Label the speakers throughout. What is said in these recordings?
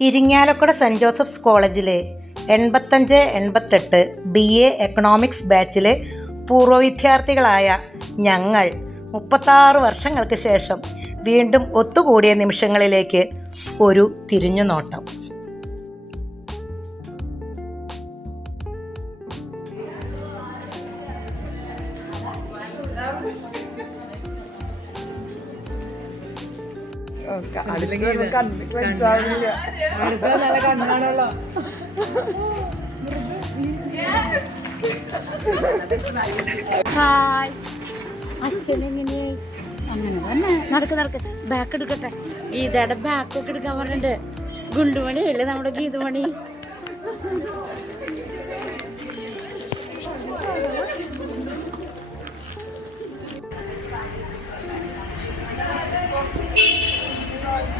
Speaker 1: Irinjalakuda saint Joseph's കോളേജിലെ എൺപത്തഞ്ച് എൺപത്തെട്ട് ബി എ എക്കണോമിക്സ് ബാച്ചിലെ പൂർവ വിദ്യാർത്ഥികളായ ഞങ്ങൾ മുപ്പത്താറ് വർഷങ്ങൾക്ക് ശേഷം വീണ്ടും ഒത്തുകൂടിയ നിമിഷങ്ങളിലേക്ക് ഒരു തിരിഞ്ഞുനോട്ടം.
Speaker 2: നല്ല കണ്ണാണല്ലോ.
Speaker 3: ഹായ്. അച്ഛൻ എങ്ങനെ? അങ്ങനെ തന്നെ. നടക്ക് നടക്ക്. ബാക്ക് എടുക്കട്ടെ. ഈതയുടെ ബാക്കൊക്കെ എടുക്കാൻ പറഞ്ഞിട്ടുണ്ട് ഗുണ്ടുമണി അല്ലേ നമ്മുടെ ഗീതുമണി?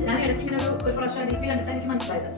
Speaker 4: ഞാൻ ഇടയ്ക്ക് ഇങ്ങനെ ഒരു- ഒരു പ്രാവശ്യം ഡി പി കണ്ടിട്ട് എനിക്ക് മനസ്സിലായത്.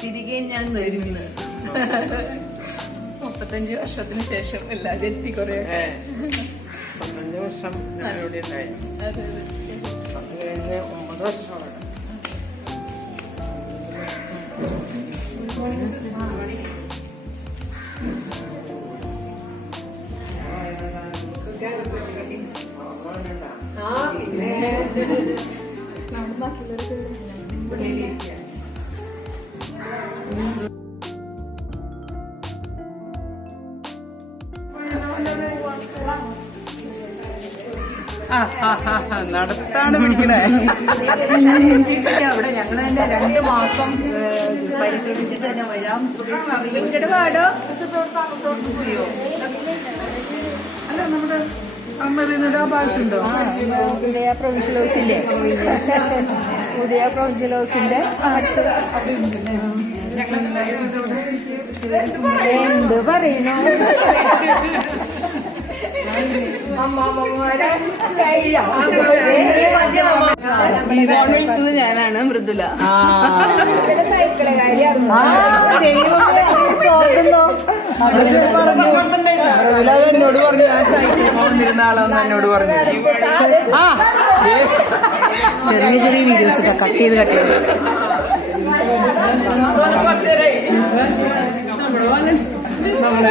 Speaker 2: തിരികെ ഞാൻ വരുമെന്ന് മുപ്പത്തഞ്ച് വർഷത്തിന് ശേഷം എല്ലാവരും എത്തി കുറെ.
Speaker 5: പതിനഞ്ച് വർഷം ഞാനിവിടെ ഇവിടെ ഉണ്ടായി അത് കഴിഞ്ഞ് ഒമ്പത് വർഷമാണ്. ആ, പിന്നെ. നടത്താണ് പിടിക്കണേ
Speaker 6: അവിടെ ഞങ്ങൾ തന്നെ രണ്ട് മാസം പരിശ്രമിച്ചിട്ട് തന്നെ വരാം. നിങ്ങളുടെ വാടോ.
Speaker 5: അല്ല നമ്മുടെ
Speaker 3: പുതിയ പ്രൊവിൻഷ്യൽ ഹൗസില്ലേ പുതിയ പ്രൊവിൻഷ്യൽ ഹൗസിന്റെ എന്ത് പറയുന്നു
Speaker 2: വിളിച്ചത് ഞാനാണ് മൃദുല.
Speaker 5: എന്നോട് പറഞ്ഞു ഞാൻ സൈക്കിളിൽ പോകുന്നിരുന്ന ആളാന്ന് എന്നോട് പറഞ്ഞു. ആ
Speaker 1: ചെറിയ ചെറിയ വീഡിയോസ് ഒക്കെ കട്ട് ചെയ്ത് കട്ട് ചെയ്ത്.
Speaker 5: നമ്മളെ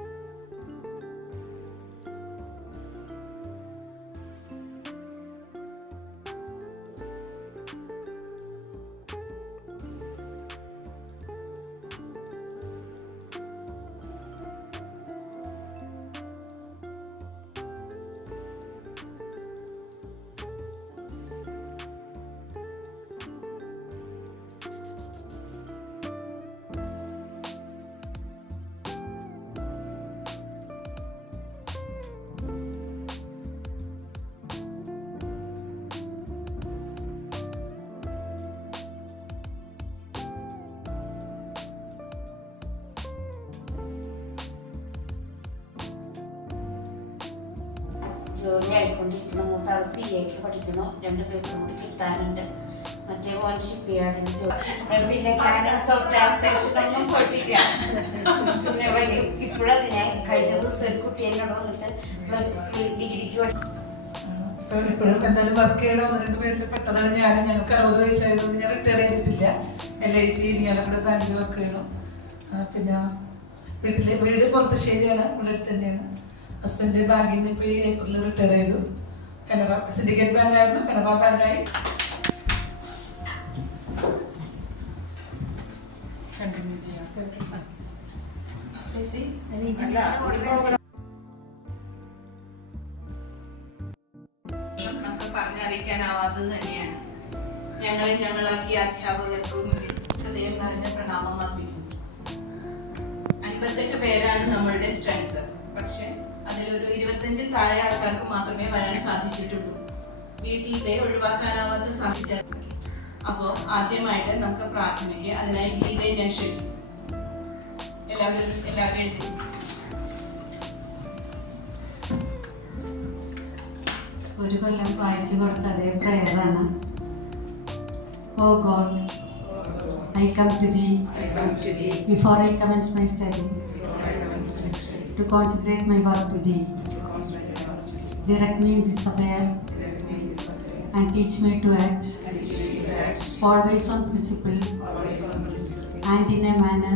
Speaker 7: ജോലി ആയിക്കൊണ്ടിരിക്കണം മൂത്താൾ സി എക്ക് പഠിക്കണു രണ്ട് പേർക്കും കൂടി കിട്ടാനുണ്ട്. മറ്റേ മോൻ ഷിപ്പ് പിന്നെ പോയിട്ടില്ല പിന്നെ വലിയ കഴിഞ്ഞ ദിവസം ഒരു കുട്ടി എന്നോട് വന്നിട്ട് പ്ലസ് ഡിഗ്രിക്ക്
Speaker 8: ഇപ്പോഴും എന്തായാലും വർക്ക് ചെയ്യണോ ഒന്ന് രണ്ട് പേരിൽ പെട്ടതാണ്. ഞാനും ഞങ്ങൾക്ക് അറുപത് വയസ്സായതുകൊണ്ട് ഞാൻ റിട്ടയർ ചെയ്തിട്ടില്ല. എൽ ഐ സി ഇരിയാലക്കുട ബാങ്കിൽ വർക്ക് ചെയ്യണം പിന്നെ വീട്ടിൽ വീട് പുറത്തുശ്ശേരിയാണ് ഇവിടെ അടുത്ത് തന്നെയാണ്. ഹസ്ബൻഡ് ബാങ്കിൽ നിന്ന് ഇപ്പോൾ ഈ ഏപ്രിലിൽ റിട്ടയർ ചെയ്തു. കനറ സിൻഡിക്കേറ്റ് ബാങ്ക് ആയിരുന്നു. കനറ ബാങ്കായി കണ്ടിന്യൂ ചെയ്യാം
Speaker 9: പറഞ്ഞറിയിക്കാനാവാത്തത് തന്നെയാണ്. ഞങ്ങളെ ഞങ്ങളാക്കിയ അധ്യാപകർക്കും ഹൃദയം നിറഞ്ഞ പ്രണാമം അർപ്പിക്കുന്നു. അൻപത്തെട്ട് പേരാണ് നമ്മളുടെ സ്ട്രെങ്ത് പക്ഷെ അതിലൊരു ഇരുപത്തഞ്ചിൽ താഴെ ആൾക്കാർക്ക് മാത്രമേ വരാൻ സാധിച്ചിട്ടുള്ളൂ. വീട്ടിലത്തെ ഒഴിവാക്കാനാവാത്ത സാധിച്ച അപ്പോ ആദ്യമായിട്ട് നമുക്ക് പ്രാർത്ഥനയ്ക്ക് അതിനായി ഗീതയെ ഞാൻ ക്ഷണിക്കും. എല്ലാവരും എല്ലാവരും എഴുതി.
Speaker 10: ഒരു കൊല്ലം വായിച്ചു കൊടുത്ത അതേ പ്രയറാണ്. O God I come to thee before I commence my study. Concentrate my work to thee direct me in this affair and teach me to act. Always on principle. And in a manner.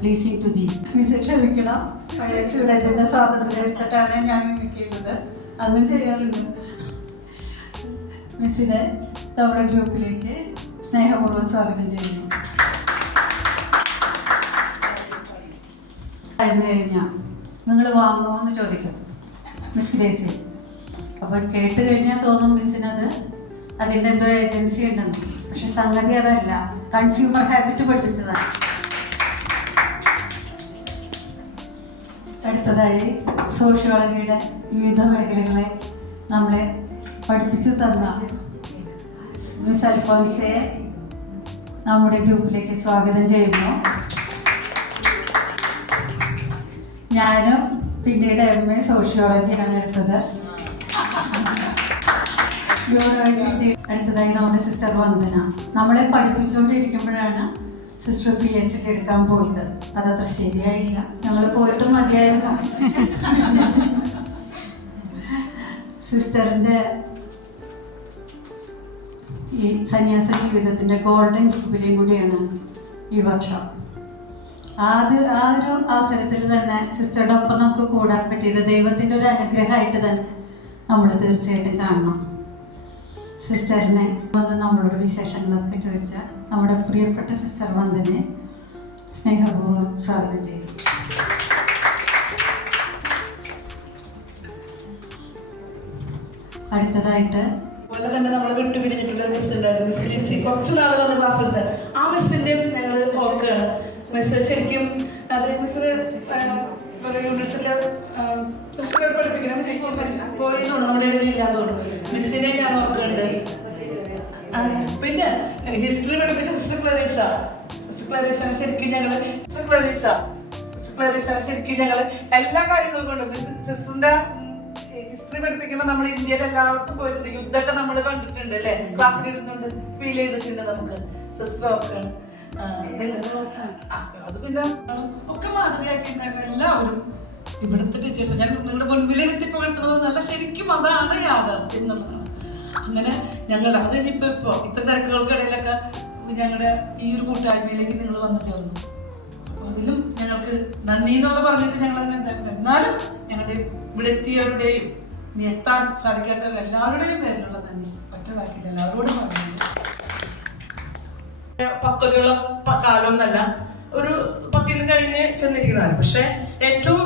Speaker 10: Pleasing to thee.
Speaker 11: Miss ക്ഷമിക്കണം. പഴയ സ്റ്റുഡന്റിന്റെ സ്വാതന്ത്ര്യം എടുത്തിട്ടാണ് ഞാൻ mimic ചെയ്യുന്നത് അന്നും ചെയ്യാറുണ്ട്. മിസ്സിനെ നമ്മുടെ ഗ്രൂപ്പിലേക്ക് സ്നേഹപൂർവം സ്വാഗതം ചെയ്യുന്നു. കഴിഞ്ഞു? കഴിഞ്ഞാൽ നിങ്ങൾ വാങ്ങുമോ എന്ന് ചോദിക്കും. മിസ് ഗ്രേസി അപ്പോൾ കേട്ട് കഴിഞ്ഞാൽ തോന്നും മിസ്സിനത് അതിന്റെ എന്തോ ഏജൻസി ഉണ്ടെന്ന്. പക്ഷെ സംഗതി അതല്ല. കൺസ്യൂമർ ഹാബിറ്റ് പഠിപ്പിച്ചതാണ്. അടുത്തതായി സോഷ്യോളജിയുടെ വിവിധ മേഖലകളെ നമ്മളെ പഠിപ്പിച്ചു തന്ന മിസ് അൽഫോൻസയെ നമ്മുടെ ഗ്രൂപ്പിലേക്ക് സ്വാഗതം ചെയ്യുന്നു. ഞാനും പിന്നീട് എം എ സോഷ്യോളജിയാണ് എടുത്തത്. അടുത്തതായി നമ്മുടെ സിസ്റ്റർ വന്ദന. നമ്മളെ പഠിപ്പിച്ചുകൊണ്ടിരിക്കുമ്പോഴാണ് സിസ്റ്റർ പി എച്ച് ഡി എടുക്കാൻ പോയത്. അതത്ര ശരിയായില്ല. ഞങ്ങൾ പോയിട്ട് മതിയായിരുന്നു സിസ്റ്ററിന്റെ ഈ സന്യാസ ജീവിതത്തിന്റെ ഗോൾഡൻ ജൂബിലിയും കൂടിയാണ് ഈ വർഷം. അത് ആ ഒരു അവസരത്തിൽ തന്നെ സിസ്റ്ററുടെ ഒപ്പം നമുക്ക് കൂടാൻ പറ്റിയത് ദൈവത്തിന്റെ ഒരു അനുഗ്രഹമായിട്ട് തന്നെ നമ്മൾ തീർച്ചയായിട്ടും കാണണം. സിസ്റ്ററിനെ വന്ന് നമ്മളോട് വിശേഷങ്ങളൊക്കെ ചോദിച്ച നമ്മുടെ പ്രിയപ്പെട്ട സിസ്റ്റർ വന്ദനെ സ്നേഹപൂർവം സ്വാഗതം ചെയ്തു അടുത്തതായിട്ട്
Speaker 12: അതുപോലെ തന്നെ നമ്മൾ വിട്ടുപിരിഞ്ഞിട്ടുള്ള മിസ് ഉണ്ടായിരുന്നു. മിസ് കുറച്ച് നാൾ ക്ലാസ് എടുത്ത്. ആ മിസ്സിന്റെ ഞങ്ങൾ ഓർക്കുകയാണ്. മിസ് ശരിക്കും അത് മിസ് യൂണിവേഴ്സിറ്റിയിലെ കൃഷിക്കാർ പഠിപ്പിക്കുന്ന മിസ് പോയി തോന്നുന്നു നമ്മുടെ ഇടയിൽ തോന്നുന്നു. മിസ്സിനെ ഞാൻ ഓർക്കുന്നുണ്ട്. പിന്നെ ഹിസ്റ്ററി പഠിപ്പിച്ച സിസ്റ്റർ ക്ലറീസ സിസ്റ്റർ ക്ലറീസ ശരിക്കും ഞങ്ങൾ സിസ്റ്റർ ക്ലറീസ സിസ്റ്റർ ക്ലറീസ ശരിക്കും ഞങ്ങൾ എല്ലാ കാര്യങ്ങളും കൊണ്ട് സിസ്റ്ററിന്റെ ഹിസ്റ്ററി പഠിപ്പിക്കുമ്പോൾ നമ്മൾ ഇന്ത്യയിൽ എല്ലായിടത്തും പോയിട്ടുണ്ട്. യുദ്ധമൊക്കെ നമ്മൾ കണ്ടിട്ടുണ്ട് അല്ലേ? ക്ലാസ്സിൽ ഇരുന്നുകൊണ്ട് ഫീൽ ചെയ്തിട്ടുണ്ട് നമുക്ക്. സിസ്റ്റർ ഒക്കെ. അത് പിന്നെ
Speaker 8: ഒക്കെ മാതൃകയാക്കി എല്ലാവരും ഇവിടുത്തെ ടീച്ചേഴ്സ് ഞാൻ നിങ്ങളുടെ മുൻപിലെത്തി എത്തി പുകഴ്ത്തുന്നത് നല്ല ശരിക്കും അതാണ് യാഥാർത്ഥ്യം എന്നുള്ളതാണ്. അങ്ങനെ ഞങ്ങളുടെ അത് ഇനിയിപ്പോ ഇപ്പോ ഇത്ര തിരക്കുകൾക്കിടയിലൊക്കെ ഞങ്ങളുടെ ഈ ഒരു കൂട്ടായ്മയിലേക്ക് നിങ്ങൾ വന്നു ചേർന്നു. അപ്പൊ അതിലും ഞങ്ങൾക്ക് നന്ദി എന്നുള്ള പറഞ്ഞിട്ട് ഞങ്ങൾ അതിനെ എന്താക്കുന്നത് എന്നാലും ഞങ്ങളുടെ ഇവിടെ എത്തിയവരുടെയും ഇനി എത്താൻ സാധിക്കാത്തവരുടെ എല്ലാവരുടെയും പേരിലുള്ള നന്ദി. ഒറ്റ വാക്കില്ല എല്ലാവരോടും പറഞ്ഞു
Speaker 13: പക്വതയുള്ള കാലം കാലമൊന്നല്ല. ഒരു പത്തിന്ന് കഴിഞ്ഞ് ചെന്നിരിക്കുന്നതാണ്. പക്ഷെ ഏറ്റവും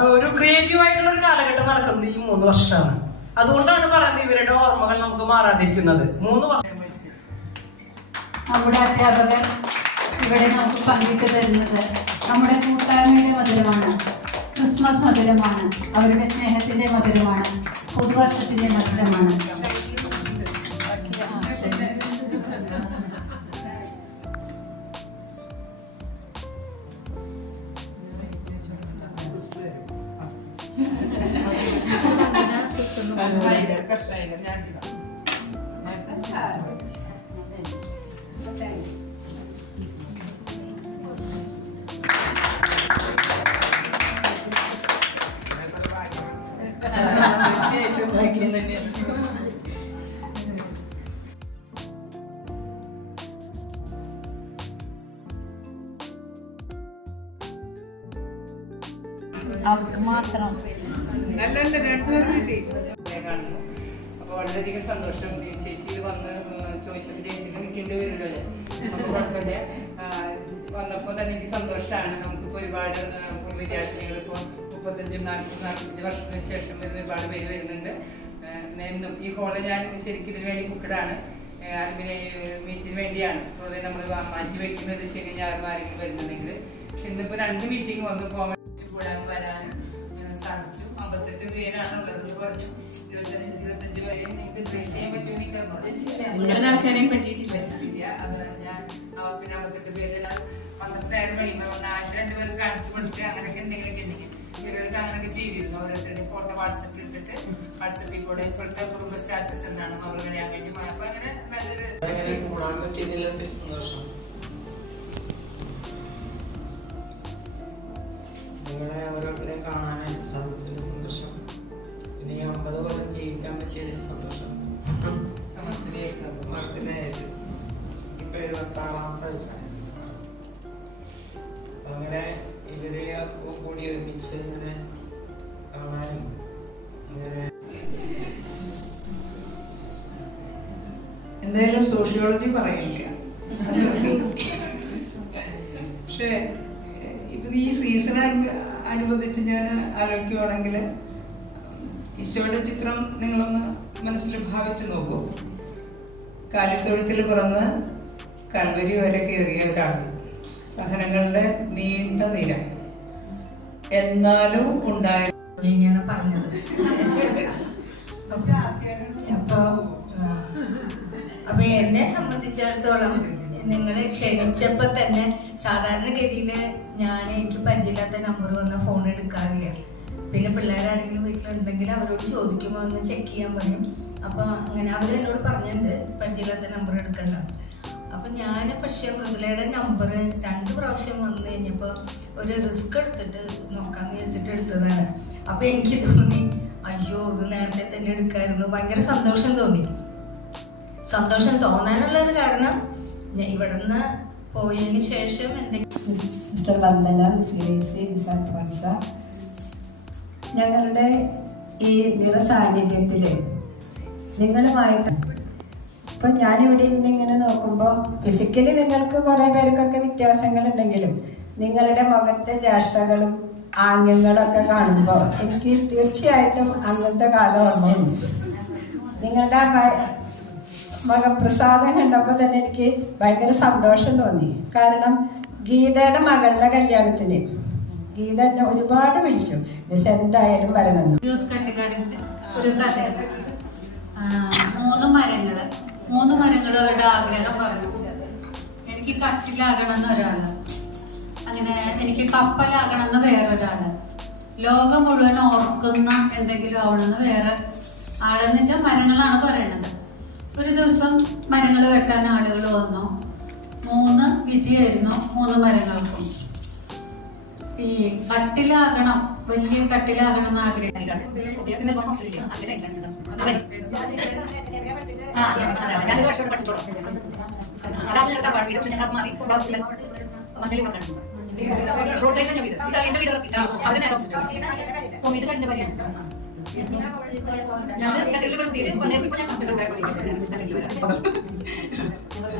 Speaker 13: ഒരു ക്രിയേറ്റീവ് ആയിട്ടുള്ള ഒരു കാലഘട്ടം നടക്കുന്നത് ഈ മൂന്ന് വർഷമാണ്. അതുകൊണ്ടാണ് പറയുന്നത് ഇവരുടെ ഓർമ്മകൾ നമുക്ക് മാറാതിരിക്കുന്നത്. മൂന്ന് വർഷം.
Speaker 11: നമ്മുടെ അധ്യാപകർ ഇവിടെ നമുക്ക് പങ്കിട്ട് തരുന്നത് നമ്മുടെ കൂട്ടായ്മയുടെ മധുരമാണ്. ക്രിസ്മസ് മധുരമാണ്. അവരുടെ സ്നേഹത്തിന്റെ മധുരമാണ്. പുതുവർഷത്തിന്റെ മധുരമാണ്.
Speaker 14: അപ്പൊ വളരെയധികം സന്തോഷം. ചേച്ചി വന്ന് ചോദിച്ചത് ചേച്ചിക്ക് നിൽക്കേണ്ടി വരുമല്ലോ അപ്പൊ കുഴപ്പമില്ല. ആ, വന്നപ്പോ തന്നെ എനിക്ക് സന്തോഷമാണ്. നമുക്കിപ്പോ ഒരുപാട് വിദ്യാർത്ഥികൾ ഇപ്പോ മുപ്പത്തഞ്ചും നാൽപ്പത്തി നാൽപ്പത്തഞ്ച് വർഷത്തിന് ശേഷം വരുന്ന ഒരുപാട് പേര് വരുന്നുണ്ട്. എന്നും ഈ ഹോൾ ഞാൻ ശരിക്കും ഇതിനു വേണ്ടി ബുക്കഡാണ് അതിന് മീറ്റിന് വേണ്ടിയാണ്. പൊതുവെ നമ്മൾ മാറ്റി വെക്കുന്നുണ്ട് ശനി ഞായറും ആരെങ്കിലും വരുന്നുണ്ടെങ്കിൽ പക്ഷെ ഇന്നിപ്പോ രണ്ട് മീറ്റിംഗ് വന്ന്. പോകാൻ കൂടാൻ വരാനും. അമ്പത്തെട്ട് പേരാണ് ഉള്ളതെന്ന് പറഞ്ഞു. ഇരുപത്തഞ്ച് ഇരുപത്തഞ്ച് പേരെ നിങ്ങൾക്ക് ട്രേസ് ചെയ്യാൻ പറ്റുമോ എനിക്ക്
Speaker 9: മുഴുവൻ ആൾക്കാരെയും പറ്റിയിട്ടില്ല.
Speaker 14: ഇല്ല അത് ഞാൻ പിന്നെ അമ്പത്തെട്ട് പേരെല്ലാം ഞാൻ പന്ത്രണ്ട് നേരം കഴിയുമ്പോൾ നാല് രണ്ട് പേർക്ക് കാണിച്ചു കൊടുക്കുക. അങ്ങനെയൊക്കെ എന്തെങ്കിലുമൊക്കെ ഉണ്ടെങ്കിൽ ചിലർക്ക് അങ്ങനെയൊക്കെ ചെയ്തിരുന്നു. ഓരോരുത്തരുടെ ഫോട്ടോ വാട്സപ്പിൽ ഇട്ടിട്ട് വാട്സപ്പിൽ കൂടെ ഇപ്പോഴത്തെ കുടുംബ സ്റ്റാറ്റസ് എന്താണ് മകൾ കല്യാണം കഴിഞ്ഞ് പോയി. അപ്പൊ അങ്ങനെ നല്ലൊരു
Speaker 15: അങ്ങനെ സന്തോഷം. നിങ്ങളെ ഓരോരുത്തരെ കാണാനായിട്ട് സാധിച്ചതിൽ അമ്പത് കൊല്ലം ജീവിക്കാൻ പറ്റിയതിൽ സന്തോഷം. ഇപ്പൊ അങ്ങനെ ഇവരെ കൂടി ഒരുമിച്ച് ഇങ്ങനെ കാണാനും അങ്ങനെ
Speaker 13: എന്തായാലും സോഷ്യോളജി പറയില്ല. പക്ഷേ ഇപ്പൊ ഈ സീസൺ അനുബന്ധിച്ച് ഞാൻ ആലോചിക്കുവാണെങ്കിൽ ഈശോയുടെ ചിത്രം നിങ്ങളൊന്ന് മനസ്സിൽ ഭാവിച്ചു നോക്കൂ. കാലിത്തൊഴുത്തിൽ പിറന്ന് കൽവരി വരെ കയറിയ ഒരാൾ. സഹനങ്ങളുടെ നീണ്ട നിര. എന്നാലും ഉണ്ടായ
Speaker 7: പറഞ്ഞത്. അപ്പൊ എന്നെ സംബന്ധിച്ചിടത്തോളം നിങ്ങൾ ക്ഷണിച്ചപ്പോ തന്നെ സാധാരണഗതിയിൽ ഞാൻ എനിക്ക് പരിചയമില്ലാത്ത നമ്പർ വന്ന ഫോൺ എടുക്കാറില്ല. പിന്നെ പിള്ളേരാണെങ്കിലും വീട്ടിലുണ്ടെങ്കിൽ അവരോട് ചോദിക്കുമ്പോൾ ഒന്ന് ചെക്ക് ചെയ്യാൻ പറയും. അപ്പൊ അങ്ങനെ അവർ എന്നോട് പറഞ്ഞിട്ടുണ്ട് പരിചയമില്ലാത്ത നമ്പർ എടുക്കണ്ട. അപ്പൊ ഞാൻ പക്ഷെ മൃദുലയുടെ നമ്പർ രണ്ട് പ്രാവശ്യം വന്നു കഴിഞ്ഞപ്പോ ഒരു റിസ്ക് എടുത്തിട്ട് നോക്കാന്ന് വെച്ചിട്ട് എടുത്തതാണ്. അപ്പൊ എനിക്ക് തോന്നി അയ്യോ ഇത് നേരത്തെ തന്നെ എടുക്കായിരുന്നു. ഭയങ്കര സന്തോഷം തോന്നി. സന്തോഷം തോന്നാനുള്ള ഒരു കാരണം ഞാൻ ഇവിടുന്ന് പോയതിന് ശേഷം എന്തെങ്കിലും
Speaker 10: mister Vandana miss miss Alphonsa ഞങ്ങളുടെ ഈ നിറസാന്നിധ്യത്തിൽ നിങ്ങളുമായിട്ട് ഇപ്പൊ ഞാനിവിടെ ഇന്ന് ഇങ്ങനെ നോക്കുമ്പോൾ ഫിസിക്കലി നിങ്ങൾക്ക് കുറെ പേർക്കൊക്കെ വ്യത്യാസങ്ങൾ ഉണ്ടെങ്കിലും നിങ്ങളുടെ മുഖത്തെ ചേഷ്ടകളും ആംഗ്യങ്ങളൊക്കെ കാണുമ്പോൾ എനിക്ക് തീർച്ചയായിട്ടും അന്നത്തെ കാലം ഓർമ്മയുണ്ട് നിങ്ങളുടെ മകപ്രസാദം കണ്ടപ്പോൾ തന്നെ എനിക്ക് ഭയങ്കര സന്തോഷം തോന്നി. കാരണം ഗീതയുടെ മകളുടെ കല്യാണത്തിന് ഗീത എന്നെ ഒരുപാട് വിളിച്ചു. മിസ് എന്തായാലും വരണമെന്ന്.
Speaker 11: ജോസ് കട്ടിക്കാടിന്റെ ഒരു കഥ മൂന്ന് മരങ്ങൾ. മൂന്ന് മരങ്ങളുടെ ആഗ്രഹം പറഞ്ഞു. എനിക്ക് കട്ടിലാകണം എന്ന് ഒരാൾ. അങ്ങനെ എനിക്ക് കപ്പലാകണം എന്ന് വേറൊരാൾ. ലോകം മുഴുവൻ ഓർക്കുന്ന എന്തെങ്കിലും ആവണമെന്ന് വേറെ ആളെന്ന് വെച്ചാൽ മരങ്ങളാണ് പറയണത്. ഒരു ദിവസം മരങ്ങൾ വെട്ടാൻ ആളുകൾ വന്നു. മൂന്ന് വിധിയായിരുന്നു മൂന്ന് മരങ്ങൾക്കും. ഈ കട്ടിലാകണം വലിയ കട്ടിലാകണം എന്ന്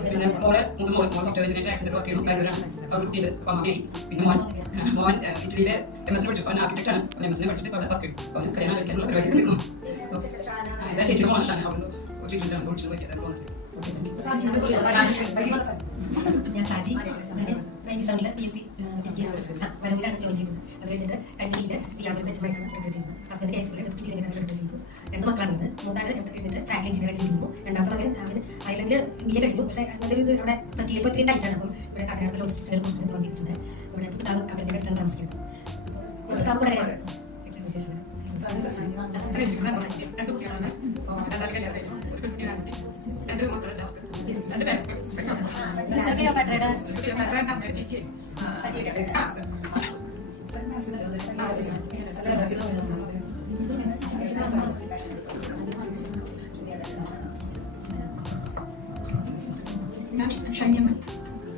Speaker 4: പിന്നെ മോളെ മൂന്ന് മോൾ മോൾ സോഫ്റ്റ്വെയർ എഞ്ചിനീയർ ആക്സിഡന്റ് വർക്ക് ചെയ്യുന്നു ബാംഗ്ലൂരാണ് കുട്ടിയിൽ മമ്മിയായി പിന്നെ മോൻ മോൻ ഇറ്റലിയിലെ എം എസ് പഠിച്ചു അവൻ ആർക്കിടെക്ട് ആണ് എം എസ് പഠിച്ചിട്ട് അവിടെ വർക്ക് ചെയ്യും അവന് കല്യാണം കഴിക്കാനുള്ള പരിപാടി നിൽക്കും എന്റെ ചേച്ചിയുടെ മോനാണ് അവിടെ ഒരു ട്രീറ്റ്മെന്റ് കുറിച്ച് പറ്റിയത്
Speaker 7: ഞാൻ സാജി നയന്റി സെവനിൽ പി എസ് സി വരവിലാണ് ജോയിൻ ചെയ്തത് അത് കഴിഞ്ഞിട്ട് കണ്ണീരിൽ വ്യാപാരത്തെ റിട്ടയർ ചെയ്തത് husband K S deputy retire ചെയ്തു രണ്ട് മക്കളാണ് ഇത് മൂന്നാൽ കഴിഞ്ഞിട്ട് ഫാക്ടറി എഞ്ചിനീയർ കഴിഞ്ഞു രണ്ടാമത്തെ മകൻ അവന് ഐലൻഡിൽ ബി എ കഴിഞ്ഞു. പക്ഷേ നല്ലൊരു ഇത് അവിടെ പറ്റിയപ്പോൾ ഇത്തിരി ടൈറ്റാണ് അപ്പം ഇവിടെ കാക്കനാട് ലോജിസ്റ്റിക്സിൽ കോഴ്സ് എടുത്ത് വന്നിട്ടുണ്ട് ഇവിടെ പുതുതാവ് അവരുടെ വീട്ടിലാണ് താമസിക്കുന്നത്. പുതുതാവ് കൂടെ വിശേഷം
Speaker 4: രണ്ട് കുട്ടികളാണ്.
Speaker 11: രണ്ടാം കല്യാണം രണ്ട് മക്കളുണ്ടാവും ചേച്ചി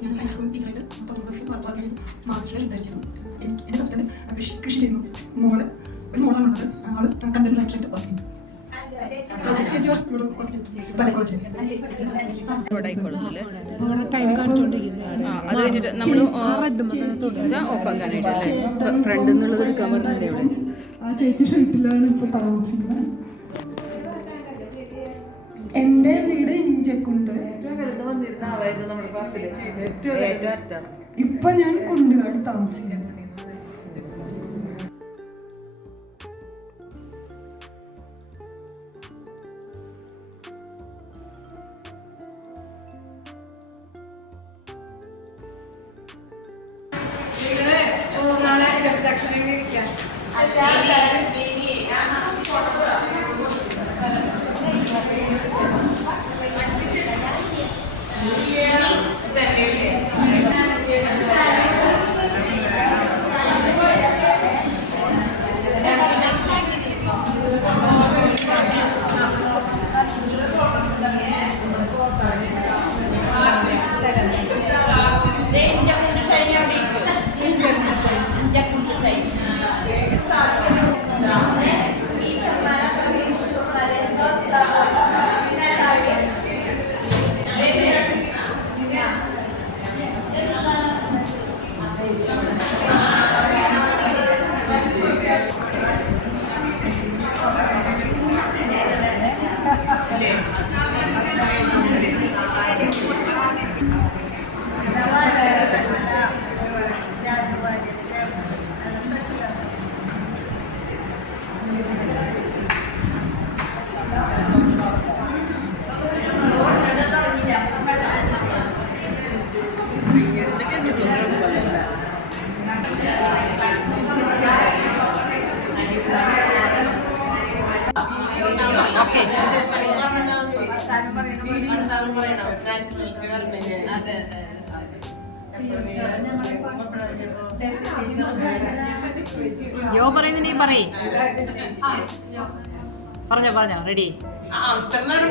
Speaker 16: ഞാൻ ഹൈസ്കൂൾ ടീച്ചറായിട്ട് പത്ത് വർഷം പാലക്കാട് മാർച്ചിൽ ഉണ്ടായിരുന്നു. എന്റെ ഹസ്ബൻഡ് കൃഷി ചെയ്യുന്നു. മോൾ ഒരു മോളാണുള്ളത് ആൾ കണ്ടന്റ് റൈറ്ററായിട്ട് വർക്ക് ചെയ്യുന്നു.
Speaker 17: അത് കഴിഞ്ഞിട്ട് നമ്മൾ ഓഫ് ആക്കാനായിട്ട് ഫ്രണ്ട് എന്നുള്ളത് എടുക്കാൻ പറഞ്ഞിട്ടുണ്ട് ഇവിടെ.
Speaker 16: ആ ചേച്ചി ഷീറ്റിലാണ് താമസിക്കുന്നത്. എന്റെ വീട് ഇഞ്ചക്കുണ്ട്. ഇപ്പൊ ഞാൻ കുണ്ടുകാട് താമസിക്കുന്നു.
Speaker 17: പറഞ്ഞോ റെഡി
Speaker 13: അത്ര നേരം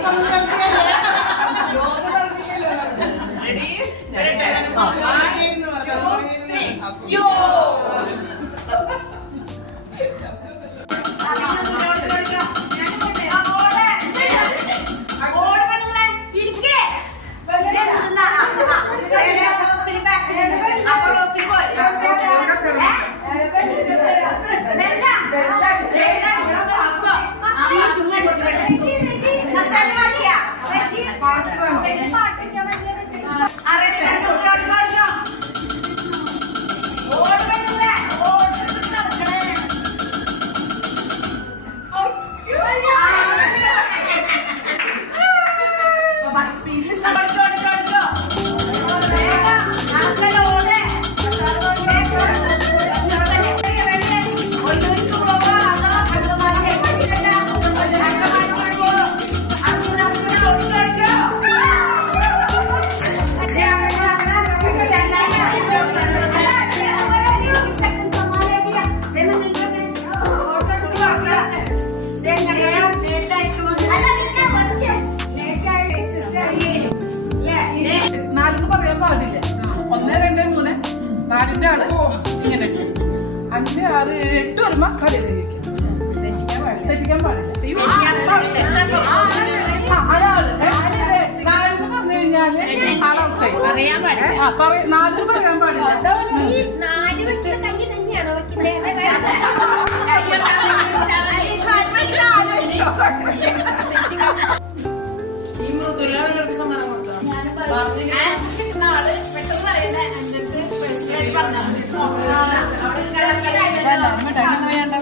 Speaker 18: എന്നെ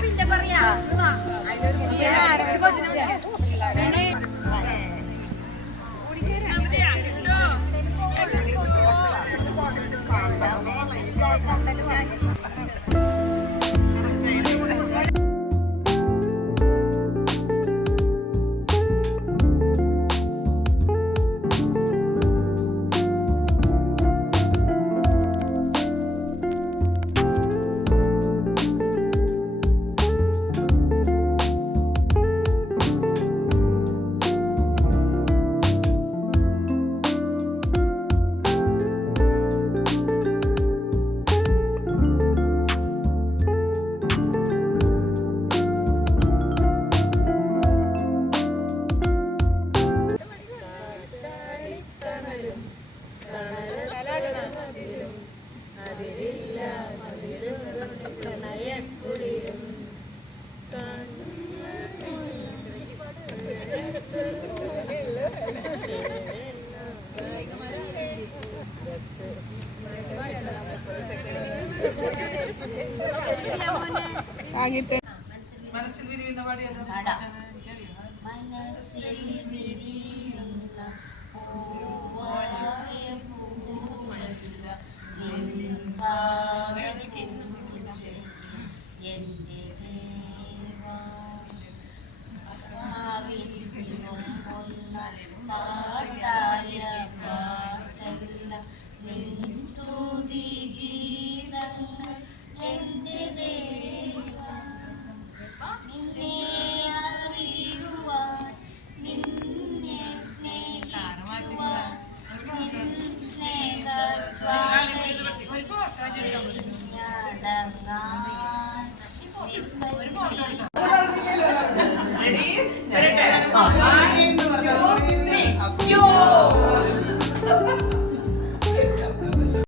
Speaker 1: പിന്നെ പറയാം